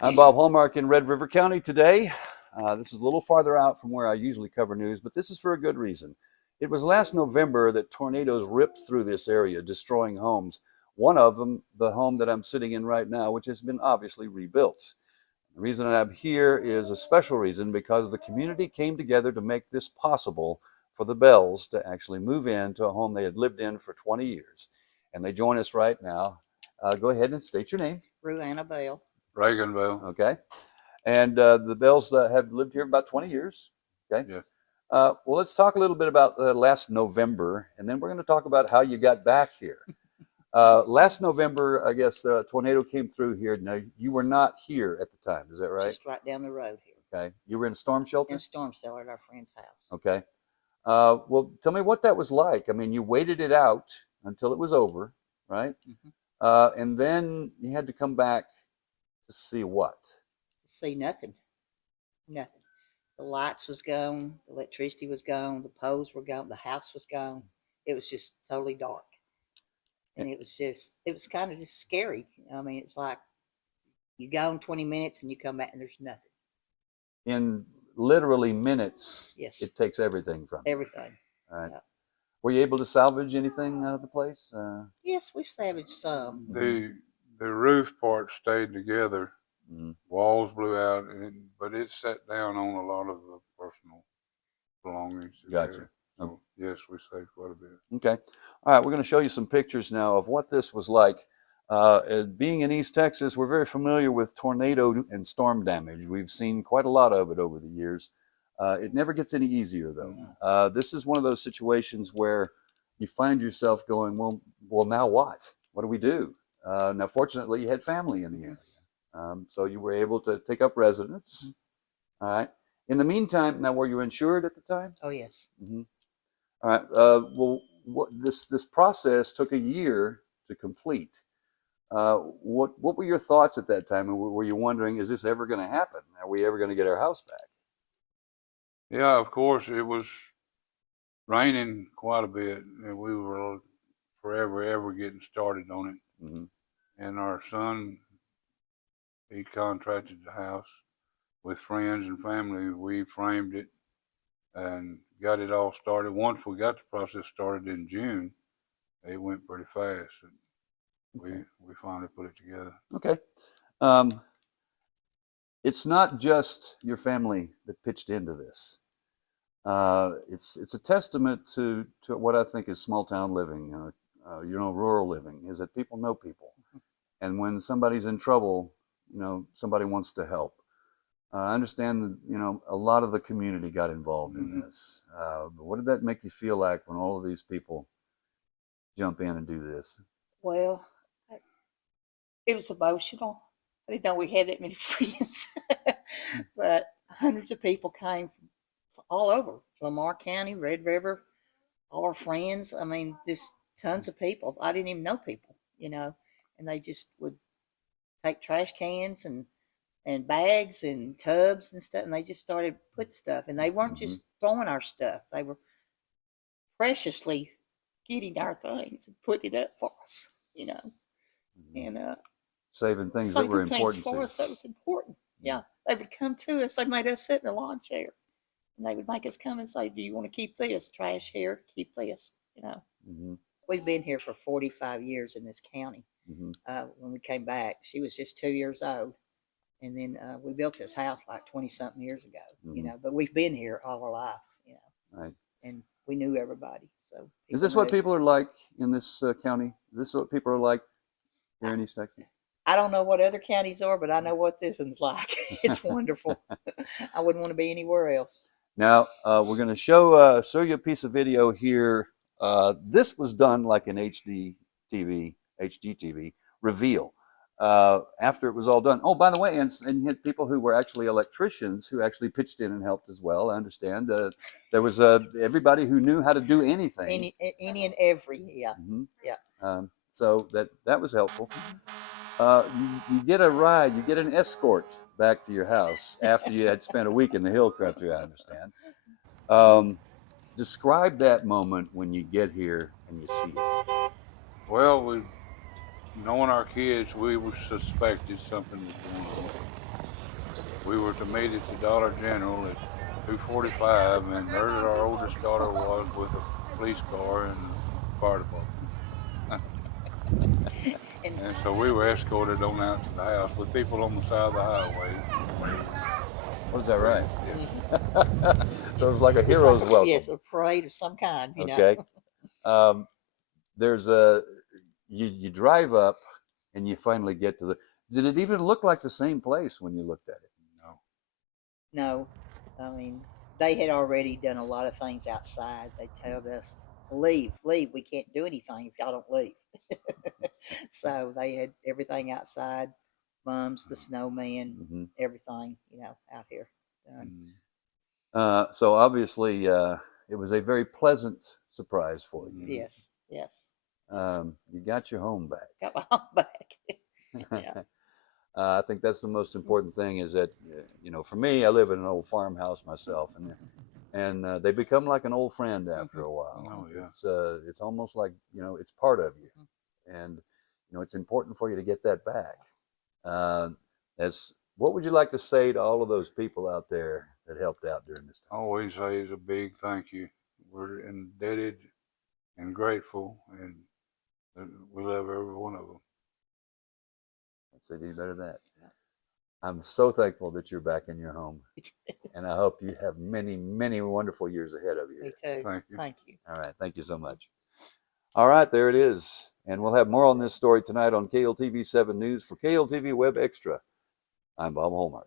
I'm Bob Hallmark in Red River County today. This is a little farther out from where I usually cover news, but this is for a good reason. It was last November that tornadoes ripped through this area, destroying homes. One of them, the home that I'm sitting in right now, which has been obviously rebuilt. The reason I'm here is a special reason because the community came together to make this possible for the Bells to actually move into a home they had lived in for 20 years. And they join us right now. Go ahead and state your name. Ruanna Bell. Regan Bell. Okay. And the Bells have lived here about 20 years. Okay. Yes. Well, let's talk a little bit about last November, and then we're going to talk about how you got back here. Last November, I guess, a tornado came through here. Now, you were not here at the time, is that right? Just right down the road here. Okay. You were in a storm shelter? In a storm cellar at our friend's house. Okay. Well, tell me what that was like. I mean, you waited it out until it was over, right? Mm-hmm. And then you had to come back to see what? See nothing. Nothing. The lights was gone. The electricity was gone. The poles were gone. The house was gone. It was just totally dark. And it was kind of just scary. I mean, it's like you go in 20 minutes and you come back and there's nothing. In literally minutes, yes, it takes everything from you. Everything. All right. Yeah. Were you able to salvage anything out of the place? Yes, we've salvaged some. The roof part stayed together. Mm-hmm. Walls blew out, but it sat down on a lot of the personal belongings. Gotcha. So, yes, we saved quite a bit. Okay. All right, we're going to show you some pictures now of what this was like. Being in East Texas, we're very familiar with tornado and storm damage. We've seen quite a lot of it over the years. It never gets any easier, though. This is one of those situations where you find yourself going, well, now what? What do we do? Now, fortunately, you had family in the area. So you were able to take up residence. All right. In the meantime, now, were you insured at the time? Oh, yes. Mm-hmm. All right. Well, this process took a year to complete. What were your thoughts at that time? And were you wondering, is this ever going to happen? Are we ever going to get our house back? Yeah, of course. It was raining quite a bit, and we were forever ever getting started on it. Mm-hmm. And our son, he contracted the house with friends and family. We framed it and got it all started. Once we got the process started in June, it went pretty fast. And we finally put it together. Okay. It's not just your family that pitched into this. It's a testament to what I think is small town living, rural living, is that people know people. And when somebody's in trouble, somebody wants to help. I understand that, a lot of the community got involved in this. But what did that make you feel like when all of these people jump in and do this? Well, it was emotional. I didn't know we had that many friends. But hundreds of people came from all over Lamar County, Red River, all our friends. I mean, just tons of people. I didn't even know people, and they just would take trash cans and bags and tubs and stuff, and they just started put stuff. And they weren't just throwing our stuff; they were preciously getting our things and putting it up for us, and saving things that were important for us. That was important. Yeah, they would come to us. They made us sit in the lawn chair, and they would make us come and say, "Do you want to keep this trash here? Keep this." We've been here for 45 years in this county. When we came back, she was just 2 years old, and then we built this house like 20-something years ago. But we've been here all our life. Right. And we knew everybody. So is this what people are like in this county? Is this what people are like here in East Texas? I don't know what other counties are, but I know what this one's like. It's wonderful. I wouldn't want to be anywhere else. Now, we're going to show you a piece of video here. This was done like an HGTV reveal after it was all done. Oh, by the way, and you had people who were actually electricians who actually pitched in and helped as well. I understand there was everybody who knew how to do anything. Any and every, yeah. Yeah. So that was helpful. You get a ride, you get an escort back to your house after you had spent a week in the hill country, I understand. Describe that moment when you get here and you see it. Well, knowing our kids, we were suspected something was going on. We were to meet at the Dollar General at 2:45, and there our oldest daughter was with a police car and fire department. And And so we were escorted on out to the house with people on the side of the highway. Was that right? Yeah. So it was like a it's hero's like welcome. yes, a parade of some kind, you know. Okay. There's a you drive up and you finally get to the. Did it even look like the same place when you looked at it? No. No, I mean, they had already done a lot of things outside. They told us to leave, leave. We can't do anything if y'all don't leave. So they had everything outside, bums, the snowman, Mm-hmm. everything, you know, out here done. So obviously, it was a very pleasant surprise for you. Yes, yes. You got your home back. Got my home back. Yeah. I think that's the most important thing. Is that for me, I live in an old farmhouse myself, and they become like an old friend after a while. Oh, yeah. It's almost like it's part of you, and it's important for you to get that back. As what would you like to say to all of those people out there that helped out during this I time? always say is a big thank you. We're indebted and grateful, and we love every one of them. I'd say any better than that. I'm so thankful that you're back in your home, and I hope you have many, many wonderful years ahead of you. Me too. Thank you. Thank you. All right, thank you so much. All right, there it is, and we'll have more on this story tonight on KLTV 7 News. For KLTV Web Extra, I'm Bob Hallmark.